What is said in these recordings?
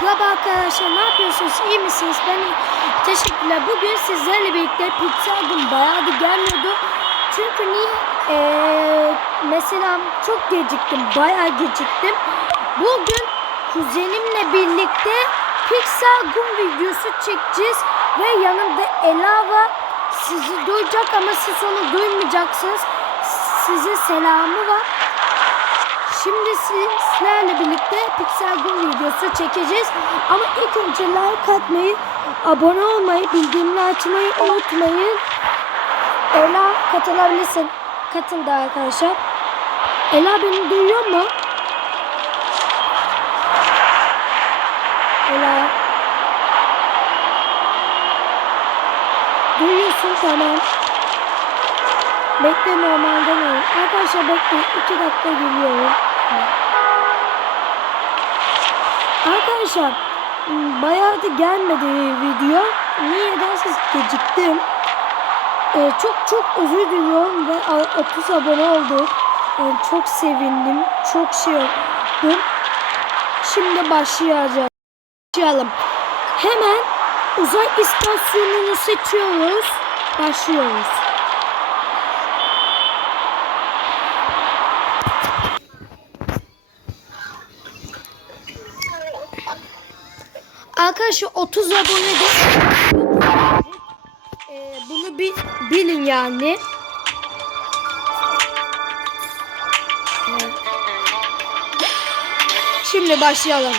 Merhaba arkadaşlar ne yapıyorsunuz? İyi misiniz? Ben teşekkürler. Bugün sizlerle birlikte gün bayağı da gelmiyordu. Çünkü niye? Ee, mesela çok geciktim. Bayağı geciktim. Bugün kuzenimle birlikte pizza gün videosu çekeceğiz. Ve yanımda Ela var. Sizi duyacak ama siz onu duymayacaksınız. Sizin selamı var Şimdi sizlerle birlikte Pixel Gun videosu çekeceğiz. Ama ilk önce like atmayı, abone olmayı, bildirimleri açmayı unutmayın. Ela katılabilirsin. Katıl da arkadaşlar. Ela beni duyuyor mu? Ela. Duyuyorsun tamam. Bekle normalden oyun. Arkadaşlar bekle. 2 dakika geliyorum. Arkadaşlar bayağı da gelmedi video. Niye derseniz geciktim. Ee, çok çok özür diliyorum ve a- 30 abone olduk. Yani çok sevindim. Çok şey oldum. Şimdi başlayacağız. Başlayalım. Hemen uzay istasyonunu seçiyoruz. Başlıyoruz. Arkadaşlar 30 abone de Ee, bunu bir bilin yani. Şimdi başlayalım.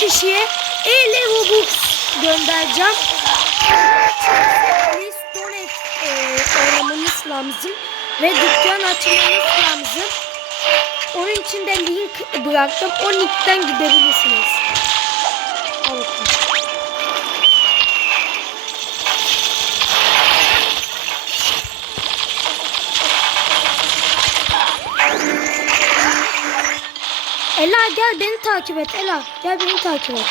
Kişiye 50 Robux göndereceğim. Please donate e, oynamanız lazım ve dükkan açmanız lazım. Onun için de link bıraktım. O linkten gidebilirsiniz. Ela gel beni takip et Ela. Gel beni takip et.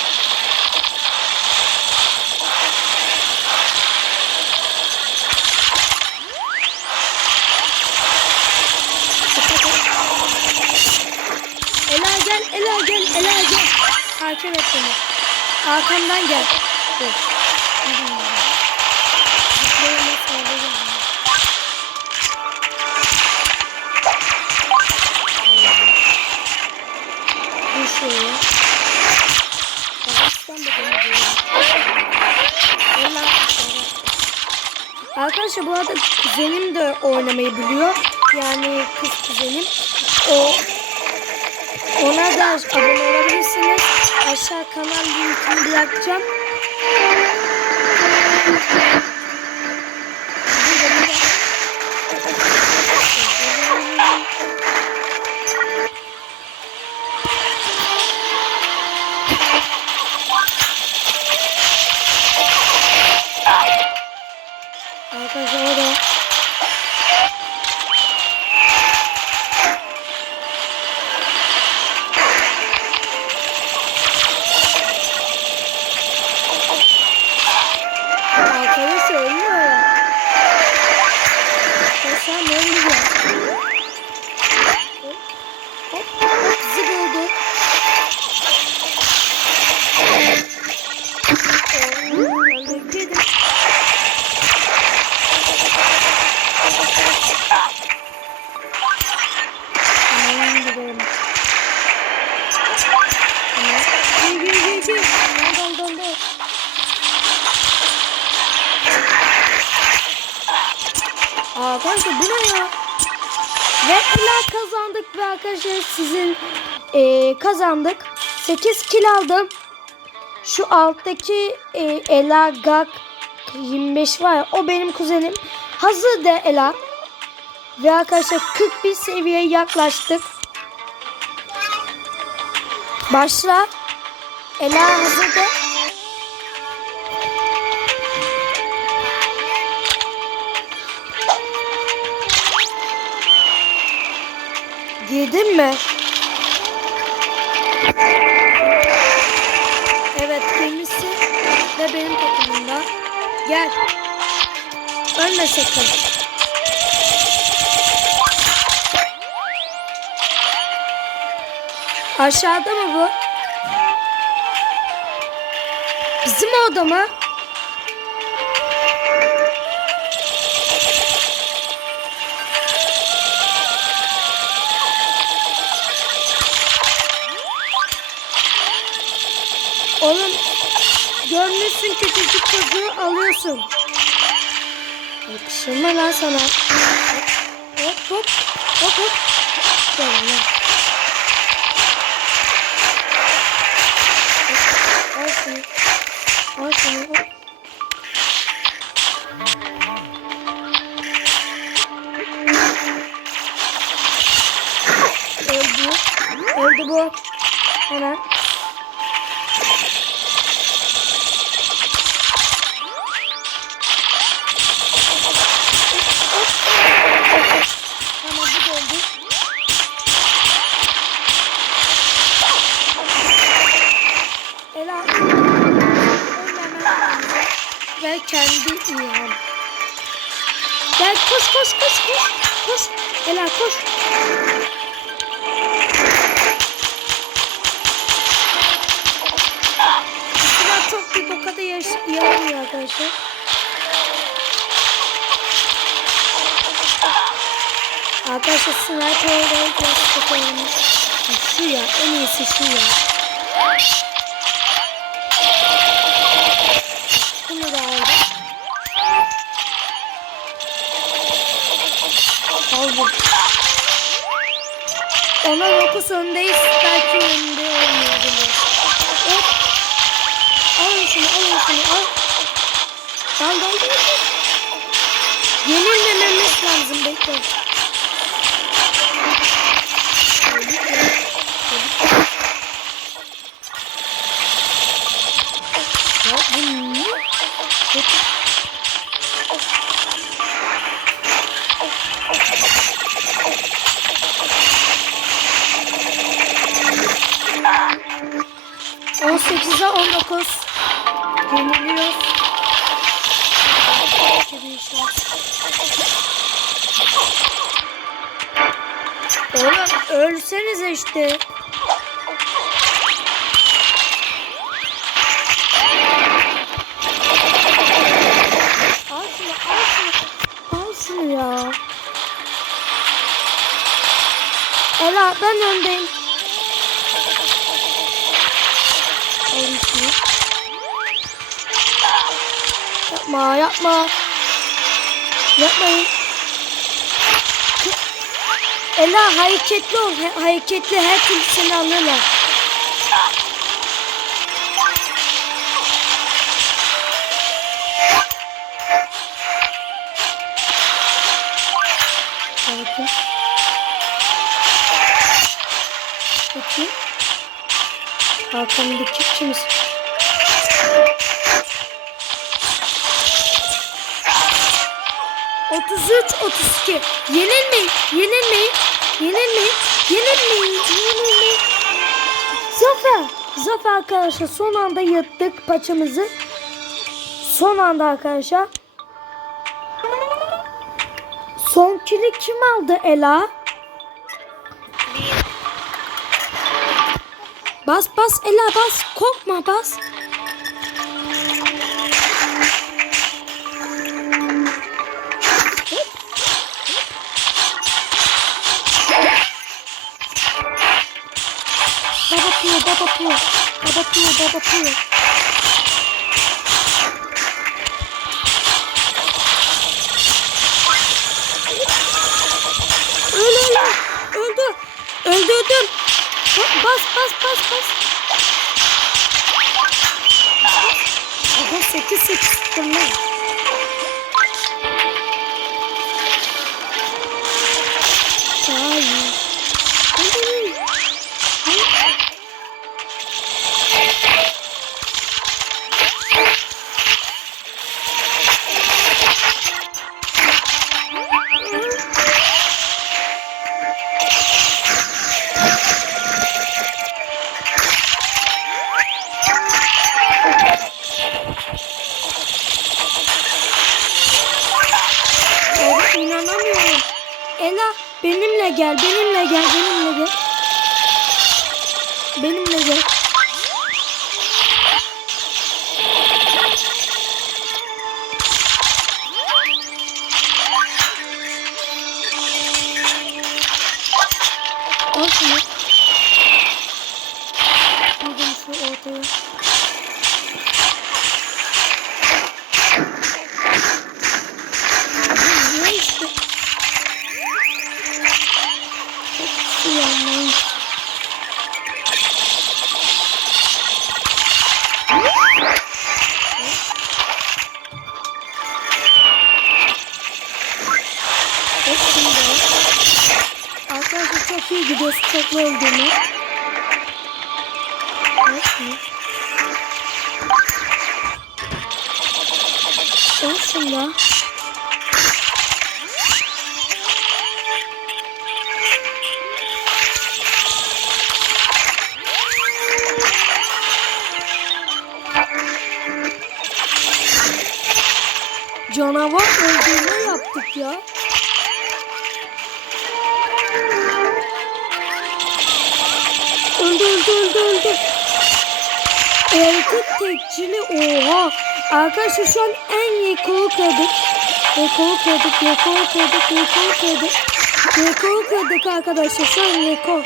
Ela gel, Ela gel, Ela gel. Takip et beni. Arkamdan gel. Dur. Arkadaşlar bu arada kuzenim de oynamayı biliyor. Yani kız kuzenim. O ona da abone olabilirsiniz. Aşağı kanal linkini bırakacağım. 搞什么呀？我瞎聊。Arkadaşlar bu ne ya? Ve ila kazandık ve arkadaşlar sizin eee, kazandık. 8 kil aldım. Şu alttaki e, Ela Gak 25 var ya o benim kuzenim. Hazır de Ela. Ve arkadaşlar 41 seviyeye yaklaştık. Başla. Ela hazırda. Girdin mi? Evet girmişsin ve benim takımımda. Gel. Ölme sakın. Aşağıda mı bu? Bizim oda mı? Oğlum görmüşsün küçücük çocuğu alıyorsun. Yakışır mı lan sana? Hop hop hop hop. Gel lan. Al şunu. Al şunu. Hop. Öldü. Öldü bu. Hemen. Koş koş koş koş. Koş. Ela koş. Silah çok bir boka da yaş yaramıyor arkadaşlar. Arkadaşlar sniper'ı biraz çok önemli. Şu ya en iyisi şu ya. Ona dokuz öndeyiz. Belki önde olmayabilir. Hop. Alın şunu, alın şunu, al. Al, al, al. Yenilmememiz lazım, bekle. İşte. Al şunu, ya. Ela ben öndeyim. Yapma, yapma. Yapmayın. Ela hareketli ol. ha- Hareketli her türlü seni alırlar. Bakın. Peki. Arkamdaki kimiz? Otuz üç, otuz iki. Yenilmeyin, yenilmeyin, yenilmeyin, yenilmeyin, yenilmeyin. Zafer, zafer arkadaşlar. Son anda yırttık paçamızı. Son anda arkadaşlar. Son kili kim aldı Ela? Bas bas Ela bas. Korkma bas. Pio, Baba Pio. Öl öl. Öldü. Öldürdüm. Ba- Bas bas bas bas. Aga 8 8 tuttum Al çok iyi gidiyoruz çoklu olduğunu. Bak şimdi. Aslında canavar öldürme yaptık ya. Öldü öldü öldü öldü. Erkek tekçili oha. Arkadaşlar şu an en yekoğu kırdık. Yekoğu kırdık, yekoğu kırdık, yekoğu kırdık. Yekoğu kırdık arkadaşlar. Şu an yeko.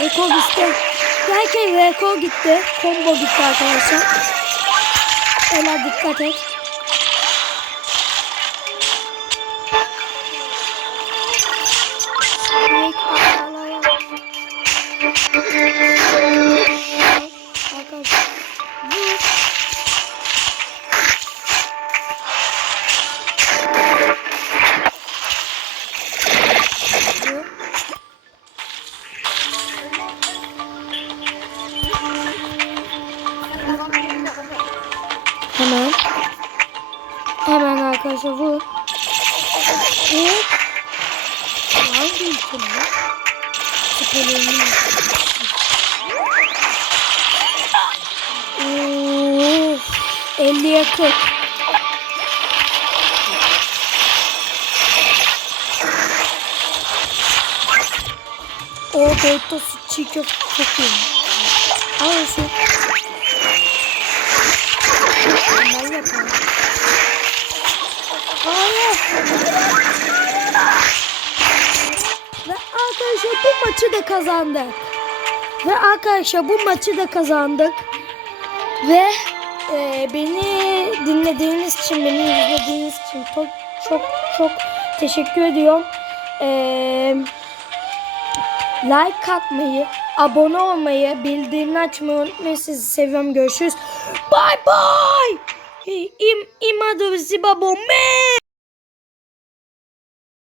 Yeko gitti. Derken yeko gitti. Combo gitti arkadaşlar. Ela dikkat et. 50'ye 40. O boyutta su çiğ köfte çok iyi. Al şu. Ben. Ve arkadaşlar bu maçı da kazandık. Ve arkadaşlar bu maçı da kazandık. Ve e, beni dinlediğiniz için, beni izlediğiniz için çok çok çok teşekkür ediyorum. E, like atmayı, abone olmayı, bildirimleri açmayı unutmayın. Sizi seviyorum. Görüşürüz. Bye bye. İm, imadı babome.